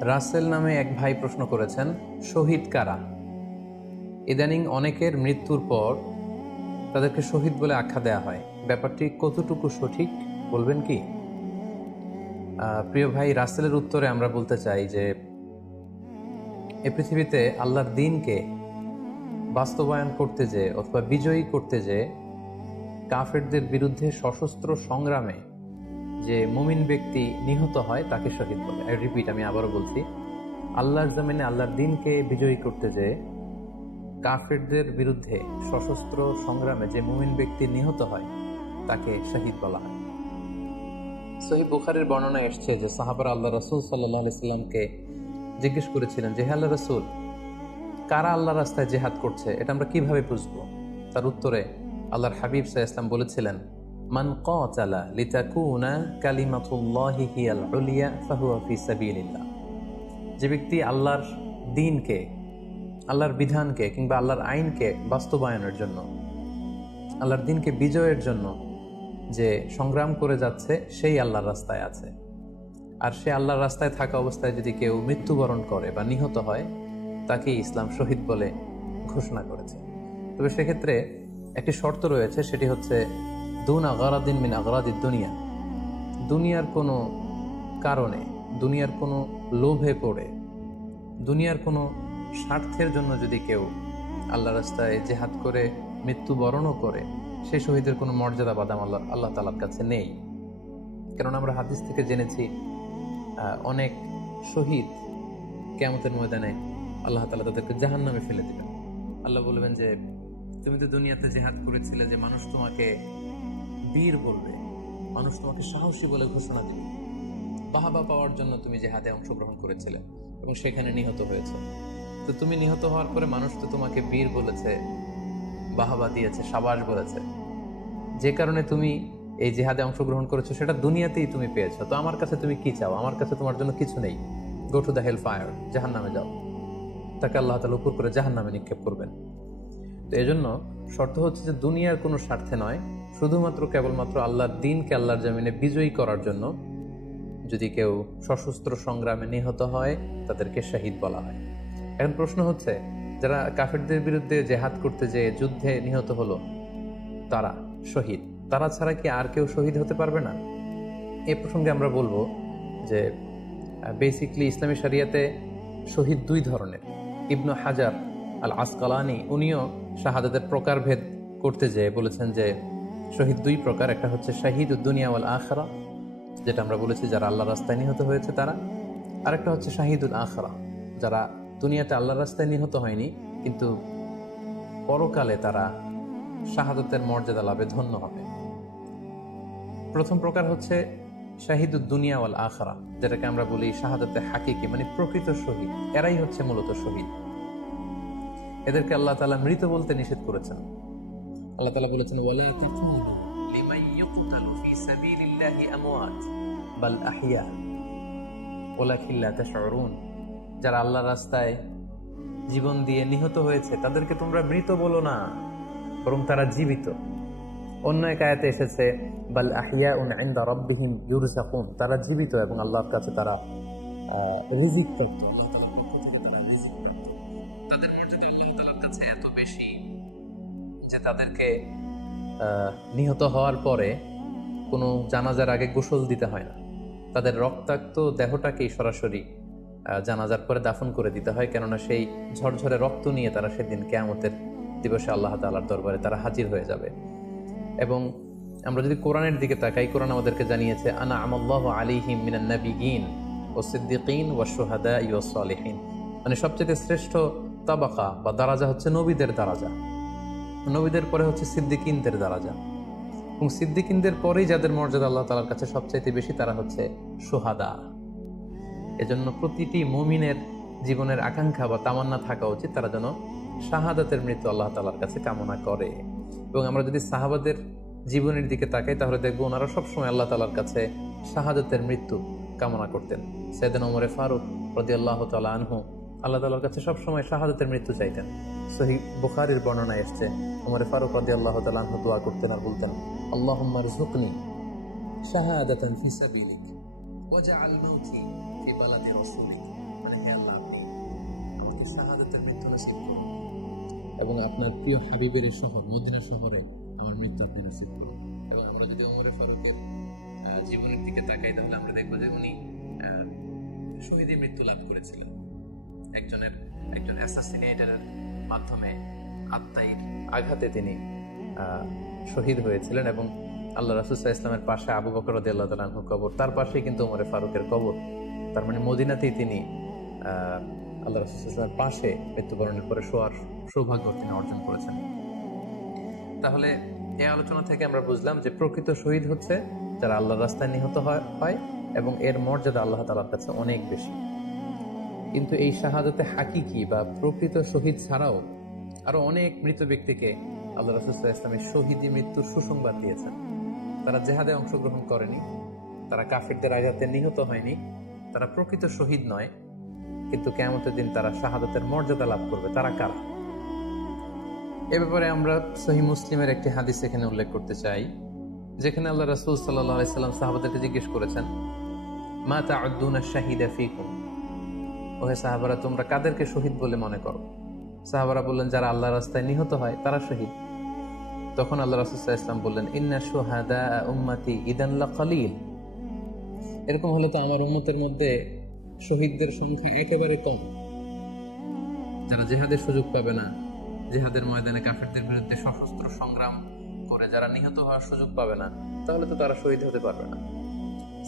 রাসেল নামে এক ভাই প্রশ্ন করেছেন, শহীদ কারা? ইদানিং অনেকের মৃত্যুর পর তাদেরকে শহীদ বলে আখ্যা দেয়া হয়। ব্যাপারটি কতটুকু সঠিক বলবেন কি? প্রিয় ভাই, রাসেলের উত্তরে আমরা বলতে চাই যে এ পৃথিবীতে আল্লাহর দ্বীনকে বাস্তবায়ন করতে যে অথবা বিজয়ী করতে যে কাফেরদের বিরুদ্ধে সশস্ত্র সংগ্রামে যে মুমিন ব্যক্তি নিহত হয় তাকে শহীদ বলে। আমি আবারও বলছি, আল্লাহর জমিনে আল্লাহর দ্বীনকে বিজয়ী করতে যে কাফেরদের বিরুদ্ধে সশস্ত্র সংগ্রামে যে মুমিন ব্যক্তি নিহত হয় তাকে শহীদ বলা হয়। সহিহ বুখারীর বর্ণনা এসছে যে সাহাবারা আল্লাহ রাসূল সাল্লাল্লাহু আলাইহি সাল্লামকে জিজ্ঞেস করেছিলেন যে, হে আল্লাহর রাসূল, কারা আল্লাহর রাস্তায় জিহাদ করছে এটা আমরা কিভাবে বুঝবো? তার উত্তরে আল্লাহর হাবিব সাল্লাল্লাহু আলাইহি ওয়াসাল্লাম বলেছিলেন, মান কাতালা লিতাকুনা কালিমাতুল্লাহি হিয়াল উলিয়া ফাহুয়া ফি সাবিলিল্লাহ। যে ব্যক্তি আল্লাহর দ্বীনকে, আল্লাহর বিধানকে কিংবা আল্লাহর আইনকে বাস্তবায়নের জন্য, আল্লাহর দ্বীনকে বিজয়ের জন্য যে সংগ্রাম করে যাচ্ছে সেই আল্লাহর রাস্তায় আছে। আর সে আল্লাহর রাস্তায় থাকা অবস্থায় যদি কেউ মৃত্যুবরণ করে বা নিহত হয় তাকে ইসলাম শহীদ বলে ঘোষণা করেছে। তবে সেক্ষেত্রে একটি শর্ত রয়েছে, সেটি হচ্ছে দুনা গারাদিন মিন আগরাদিদ দুনিয়া। দুনিয়ার কোনো কারণে, দুনিয়ার কোনো লোভে পড়ে, দুনিয়ার কোনো স্বার্থের জন্য যদি কেউ আল্লাহ রাস্তায় জেহাদ করে মৃত্যুবরণও করে, সেই শহীদের কোনো মর্যাদা বা দাম আল্লাহ তাআলার কাছে নেই। কারণ আমরা হাদিস থেকে জেনেছি অনেক শহীদ কিয়ামতের ময়দানে আল্লাহ তাআলা তাদেরকে জাহান্নামে ফেলে দিবেন। আল্লাহ বলবেন যে, তুমি তো দুনিয়াতে জেহাদ করেছিলে যে মানুষ তোমাকে বীর বলবে, মানুষ তোমাকে সাহসী বলে ঘোষণা দিবে, বাহাবা পাওয়ার জন্য তুমি জেহাদে অংশগ্রহণ করেছিলে এবং সেখানে নিহত হয়েছে। তো তুমি নিহত হওয়ার পরে মানুষ তো তোমাকে বীর বলেছে, বাহাবা দিয়েছে, সাবাস বলেছে, যে কারণে তুমি এই জিহাদে অংশগ্রহণ করেছো সেটা দুনিয়াতেই তুমি পেয়েছো। তো আমার কাছে তুমি কি চাও? আমার কাছে তোমার জন্য কিছু নেই। Go to the hell fire, জাহান্নামে যাও। তাকে আল্লাহ তাআলা উপর করে জাহান্নামে নিক্ষেপ করবেন। তো এজন্য শর্ত হচ্ছে যে দুনিয়ার কোনো স্বার্থে নয়, শুধুমাত্র কেবলমাত্র আল্লাহর দ্বীনকে আল্লাহর জমিনে বিজয়ী করার জন্য যদি কেউ সশস্ত্র সংগ্রামে নিহত হয় তাদেরকে শহীদ বলা হয়। এখন প্রশ্ন হচ্ছে, যারা কাফেরদের বিরুদ্ধে জেহাদ করতে যেয়ে যুদ্ধে নিহত হলো তারা শহীদ, তারা ছাড়া কি আর কেউ শহীদ হতে পারবে না? এ প্রসঙ্গে আমরা বলবো যে বেসিকলি ইসলামী শরিয়াতে শহীদ দুই ধরনের। ইবনু হাজার আল আসকালানি উনিও শাহাদাতের প্রকারভেদ করতে যেয়ে বলেছেন যে শহীদ দুই প্রকার। একটা হচ্ছে শাহিদুদ দুনিয়া ওয়াল আখিরা, যেটা আমরা বলেছি যারা আল্লাহর রাস্তায় নিহত হয়েছে তারা। আরেকটা হচ্ছে শাহিদুল আখিরা, যারা দুনিয়াতে আল্লাহর রাস্তায় নিহত হয়নি কিন্তু পরকালে তারা শাহাদাতের মর্যাদা লাভে ধন্য হবে। প্রথম প্রকার হচ্ছে শাহিদুদ দুনিয়া ওয়াল আখিরা, যেটাকে আমরা বলি শাহাদাতে হাকিকি, মানে প্রকৃত শহীদ। এরাই হচ্ছে মূলত শহীদ। এদেরকে আল্লাহ তাআলা মৃত বলতে নিষেধ করেছেন। আল্লাহ তাআলা বলেছেন, ওয়ালা তাকুলু লিমান ইউকতালু ফি সাবিলিল্লাহি আমওয়াত বাল আহইয়া ওয়ালাকিন লা তাশউরুন। যারা আল্লাহর রাস্তায় জীবন দিয়ে নিহত হয়েছে তাদেরকে তোমরা মৃত বলো না, বরং তারা জীবিত। অন্য এক আয়াতে এসেছে, বাল আহইয়াউন ইনদা রাব্বিহিম ইউরযাকুন, তারা জীবিত এবং আল্লাহর কাছে তারা রিজিক প্রাপ্ত। আল্লাহ তাআলার পক্ষ থেকে তারা রিজিক প্রাপ্ত। তাদের মর্যাদা আল্লাহ তাআলার কাছে এত বেশি যে তাদেরকে নিহত হওয়ার পরে কোনো জানাজার আগে গোসল দিতে হয় না। তাদের রক্তাক্ত দেহটাকেই সরাসরি জানাজার পরে দাফন করে দিতে হয়, কেননা সেই ঝরঝরে রক্ত নিয়ে তারা সেদিন কিয়ামতের দিবসে আল্লাহ তাআলার দরবারে তারা হাজির হয়ে যাবে। এবং আমরা যদি কোরআনের দিকে তাকাই, কোরআন আমাদেরকে জানিয়েছে, আনা আমাল্লাহু আলাইহিম মিনান নাবিয়িন ওয়াস সিদ্দিকিন ওয়াশ শুহাদাই ওয়াস সালিহিন, মানে সবচেয়ে শ্রেষ্ঠ তাবাকা বা দারাজা হচ্ছে নবীদের দারাজা, নবীদের পরে হচ্ছে সিদ্দিকিনদের দারাজা, এবং সিদ্দিকিনদের পরেই যাদের মর্যাদা আল্লাহ তাআলার কাছে সবচাইতে বেশি তারা হচ্ছে শুহাদা। এজন্য প্রতিটি মুমিনের জীবনের আকাঙ্ক্ষা বা তামান্না থাকা উচিত তারা যেন শাহাদাতের মৃত্যু আল্লাহ তাআলার কাছে কামনা করে। এবং আমরা যদি সাহাবাদের জীবনের দিকে তাকাই তাহলে দেখবো ওনারা সবসময় আল্লাহ তাআলার কাছে শাহাদাতের মৃত্যু কামনা করতেন। সাইয়েদনা ওমর ফারুক রাদিয়াল্লাহু তাআলা আনহু আল্লাহ তাআলার কাছে সবসময় শাহাদাতের মৃত্যু চাইতেন। সহিহ বুখারীর বর্ণনায় এসেছে, ওমর ফারুক রাদিয়াল্লাহু তাআলা আনহু দোয়া করতেন আর বলতেন, আল্লাহুম্মা রযুকনি শাহাদাতান ফি সাবিলিক ওয়াজআল মাউতি ফি বালাদি রাসূলিক এবং আপনার প্রিয় হাবিবের এই শহর মদিনা শহরে আমার মৃত্যু আপনি নসিব করুন। এবং আমরা যদি ওমরে ফারুকের জীবনের দিকে তাকাই তাহলে আমরা দেখবো যে উনি শহীদী মৃত্যু লাভ করেছিলেন। একজন অ্যাসাসিনেটরের মাধ্যমে আত্মাইর আঘাতে তিনি শহীদ হয়েছিলেন এবং আল্লাহ রাসূল সাল্লাল্লাহু আলাইহি ওয়াসাল্লামের পাশে আবু বকর রাদিয়াল্লাহু তাআলা আনহুর কবর, তার পাশেই কিন্তু ওমরে ফারুকের কবর। তার মানে মদিনাতেই তিনি আল্লাহ রাসূল সাল্লাল্লাহু আলাইহি ওয়াসাল্লামের পাশে মৃত্যুবরণের পরে শোয়ার সৌভাগ্য তিনি অর্জন করেছেন। তাহলে এই আলোচনা থেকে আমরা বুঝলাম যে প্রকৃত শহীদ হচ্ছে যারা আল্লাহর রাস্তায় নিহত হয় এবং এর মর্যাদা আল্লাহ তাআলার কাছে অনেক বেশি। কিন্তু এই শাহাদাতে হাকিকি বা প্রকৃত শহীদ ছাড়াও আরো অনেক মৃত ব্যক্তিকে আল্লাহ রাসূল সাল্লাল্লাহু আলাইহি ওয়াসাল্লাম শহীদী মৃত্যুর সুসংবাদ দিয়েছেন। তারা জিহাদে অংশগ্রহণ করেনি, তারা কাফিরদের আঘাতে নিহত হয়নি, তারা প্রকৃত শহীদ নয়, কিন্তু কিয়ামতের দিন তারা শাহাদাতের মর্যাদা লাভ করবে। তারা কারা? এ ব্যাপারে আমরা সহিহ মুসলিমের একটি হাদিস এখানে উল্লেখ করতে চাই, যেখানে আল্লাহ রাসূল সাল্লাল্লাহু আলাইহি ওয়াসাল্লাম সাহাবাদেরকে জিজ্ঞেস করেছেন, মা তা'উদ্দুনা শাহিদা ফীকুম, ওহে সাহাবারা তোমরা কাদেরকে শহীদ বলে মনে করো? সাহাবারা বললেন যারা আল্লাহর রাস্তায় নিহত হয় তারা শহীদ। তখন আল্লাহ রাসূল সাল্লাল্লাহু আলাইহি ওয়াসাল্লাম বললেন, ইন্না শুহাদা উম্মতি ইদান লাকালিল, এরকম হলে তো আমার উম্মতের মধ্যে শহীদদের সংখ্যা একেবারে কম। যারা জিহাদের সুযোগ পাবে না, জিহাদের ময়দানে কাফেরদের বিরুদ্ধে সশস্ত্র সংগ্রাম করে যারা নিহত হওয়ার সুযোগ পাবে না, তাহলে তো তারা শহীদ হতে পারবে না।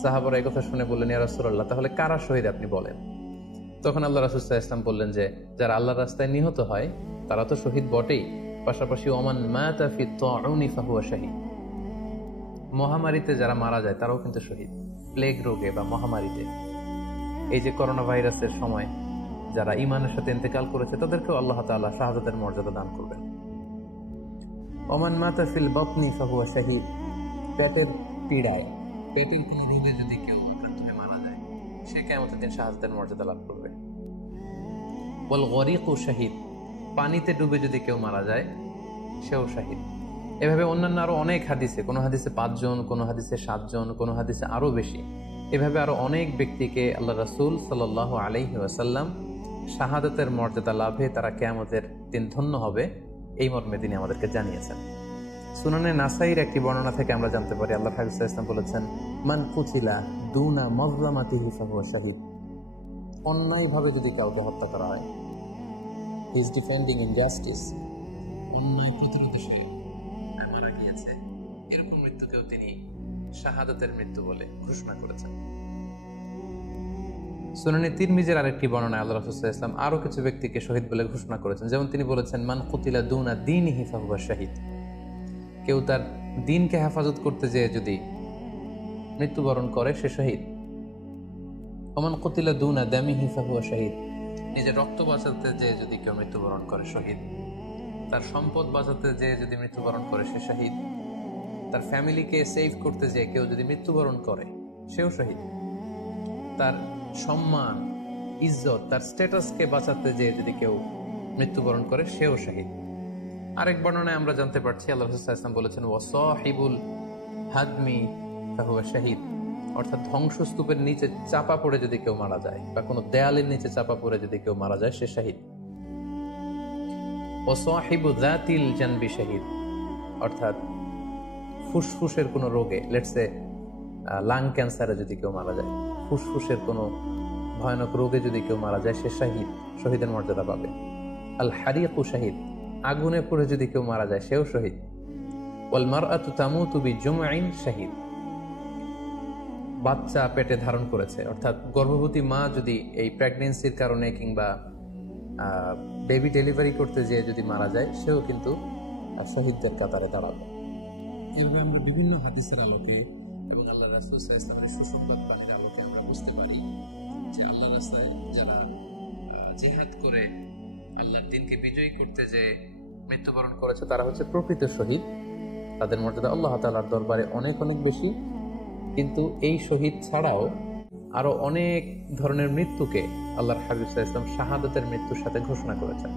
সাহাবারা এই কথা শুনে বললেন, ইয়া রাসূলুল্লাহ, তাহলে কারা শহীদ আপনি বলেন। তখন আল্লাহ রাসূল সাল্লাল্লাহু আলাইহি ওয়াসাল্লাম বললেন যে যারা আল্লাহর রাস্তায় নিহত হয় তারা তো শহীদ বটেই, পাশাপাশি ওমান মাতা ফি তাউনি ফাহুয়া শাহীদ, মহামারীতে যারা মারা যায় তারাও কিন্তু শহীদ। প্লেগ রোগে বা মহামারীতে, এই যে করোনা ভাইরাসের সময় যারা ঈমানের সাথে ইন্তেকাল করেছে তাদেরকেও আল্লাহ তাআলা শাহাদাতের মর্যাদা দান করবেন। ওমান মাতা ফিল বাতনি ফাহুয়া শাহীদ, পেটের পীড়ায়, পেটের কোনো রোগে যদি কেউ আক্রান্ত হয়ে মারা যায় সে কিয়ামতের দিন শাহাদাতের মর্যাদা লাভ করবে। ওয়াল গরিকু শাহীদ, পানিতে ডুবে যদি কেউ মারা যায় সেও শাহীদ। এভাবে অন্যান্য আরো অনেক হাদিসে, কোনো হাদিসে 5 জন, কোনো হাদিসে 7 জন, কোনো হাদিসে আরো বেশি, এভাবে আরো অনেক ব্যক্তিকে আল্লাহ রাসূল সাল্লাল্লাহু আলাইহি ওয়াসাল্লাম শাহাদাতের মর্যাদা লাভে তারা কিয়ামতের দিন ধন্য হবে এই মর্মে তিনি আমাদেরকে জানিয়েছেন। সুনানে নাসাইর একটি বর্ণনা থেকে আমরা জানতে পারি আল্লাহ হাবিব সাল্লাল্লাহু আলাইহি ওয়াসাল্লাম বলেছেন, মান কুতিলা দুনা মাজলামাতিহি ফাহুয়া শাহীদ, অন্যায়ভাবে যদি কাউকে হত্যা করা হয়, হি ইজ ডিফেন্ডিং ইনজাস্টিস, অন্যায় প্রতিরোধে মারা গিয়েছে, এরকম মৃত্যুকেও তিনি শাহাদাতের মৃত্যু বলে ঘোষণা করেছেন। সুনানে তিরমিজির আরেকটি বর্ণনায় আল্লাহ রাসূল সাল্লাল্লাহু আলাইহি ওয়াসাল্লাম আরো কিছু ব্যক্তিকে শহীদ বলে ঘোষণা করেছেন। যেমন তিনি বলেছেন, মান কুতিলা দুনা দীনিহি ফাহুয়া শাহীদ, কেউ তার দ্বীনকে হেফাজত করতে যেয়ে যদি মৃত্যুবরণ করে সে শহীদ। ওমান কুতিলা দুনা দামিহি ফাহুয়া শাহীদ, নিজের রক্ত বাঁচাতে যেয়ে যদি কেউ মৃত্যুবরণ করে শহীদ। তার সম্পদ বাঁচাতে যেয়ে যদি মৃত্যুবরণ করে সে শহীদ। তার ফ্যামিলিকে সেভ করতে যেয়ে কেউ যদি মৃত্যুবরণ করে সেও শহীদ। তার সম্মান, ইজ্জত, তার স্ট্যাটাসকে বাঁচাতে যেয়ে যদি কেউ মৃত্যুবরণ করে সেও শহীদ। আরেক বর্ণনায় আমরা জানতে পারছি আল্লাহ রাসূল সাল্লাল্লাহু আলাইহি ওয়াসাল্লাম বলেছেন, ওয়াসাহিবুল হাদমি ফাহুয়া শাহীদ, অর্থাৎ ধ্বংসস্তূপের নিচে চাপা পড়ে যদি কেউ মারা যায় বা কোনো দেয়ালের নিচে চাপা পড়ে যদি কেউ মারা যায় সে শহীদ। ওয়াসাহিবু যাতিল জানবি শাহীদ, অর্থাৎ ফুসফুসের কোনো রোগে, লেটস সে লাং ক্যান্সারে যদি কেউ মারা যায়, ফুসফুসের কোনো ভয়ানক রোগে যদি কেউ মারা যায় সে শহীদ, শহীদের মর্যাদা পাবে। আল হারিকু শাহীদ, আগুনে পড়ে যদি কেউ মারা যায় সেও শহীদ। ওয়াল মারআতু তামুতু বিজুমঈন শাহীদ, বাচ্চা পেটে ধারণ করেছে, অর্থাৎ গর্ভবতী মা যদি এই প্রেগন্যান্সির কারণে কিংবা বেবি ডেলিভারি করতে যেয়ে যদি মারা যায় সেও কিন্তু শহীদদের কাতারে দাঁড়াবে। এভাবে আমরা বিভিন্ন হাদিসের আলোকে এবং আল্লাহ রাসূল সাল্লাল্লাহু আলাইহি ওয়াসাল্লামের সুসংবাদ বাণীর আলোকে আমরা বুঝতে পারি যে আল্লাহর রাস্তায় যারা জিহাদ করে আল্লাহর দ্বীনকে বিজয়ী করতে যে মৃত্যুবরণ করেছে তারা হচ্ছে প্রকৃত শহীদ। তাদের মর্যাদা আল্লাহ তাআলার দরবারে অনেক অনেক বেশি। কিন্তু এই শহীদ ছাড়াও আরো অনেক ধরনের মৃত্যুকে আল্লাহর হাবিব সাল্লাল্লাহু আলাইহি ওয়াসাল্লাম শাহাদাতের মৃত্যুর সাথে ঘোষণা করেছেন।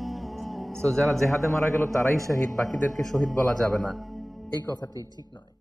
সো যারা জিহাদে মারা গেল তারাই শহীদ, বাকিদেরকে শহীদ বলা যাবে না, এই কথাটি ঠিক নয়।